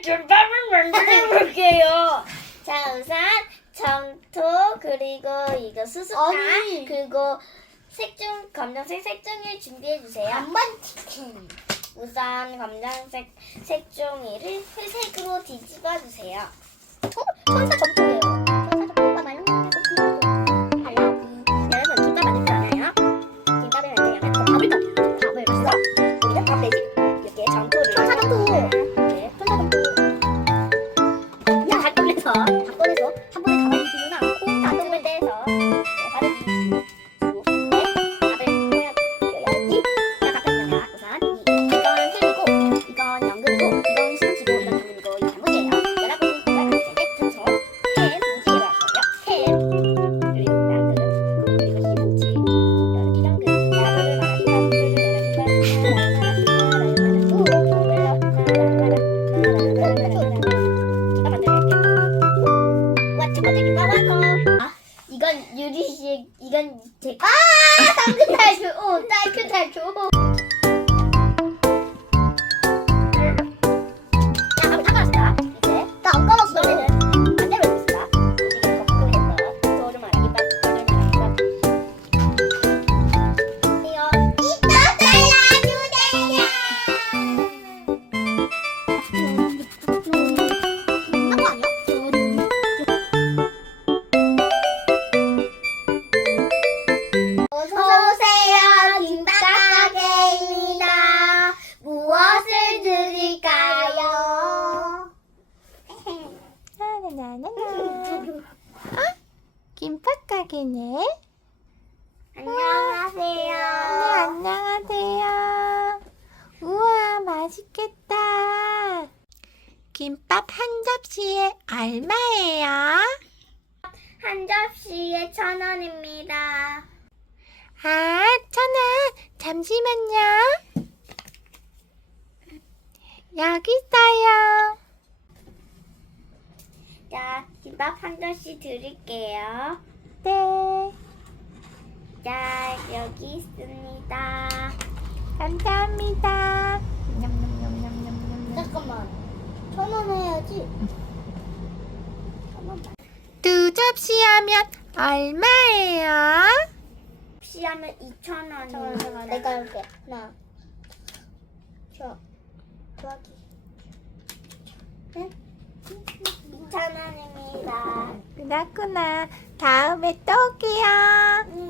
김밥을 만들어 볼게요. 자, 우선 점토 그리고 이거 수수탕 아니. 그리고 색종 검정색 색종이를 준비해 주세요. 반반 치킨. 우선 검정색 색종이를 회색으로 뒤집어 주세요. 천사 점토 아, 이건 유리식, 이건 제. 아, 당근 탈출. 오, 딸기 탈출. 가게네. 안녕하세요. 네, 안녕하세요. 우와, 맛있겠다. 김밥 한 접시에 얼마예요? 한 접시에 천 원입니다. 아, 천원. 잠시만요. 여기 있어요. 자, 김밥 한 접시 드릴게요. 네, 자, 여기 있습니다. 감사합니다. 잠깐만. 천 원 해야지. 두 접시 하면 얼마예요? 시하면 2천 천 원입니다. 원. 내가 할게. 하나. 저. 더하기. 2천 원입니 다. 그렇구나. 다음에 또 올게요. 안녕.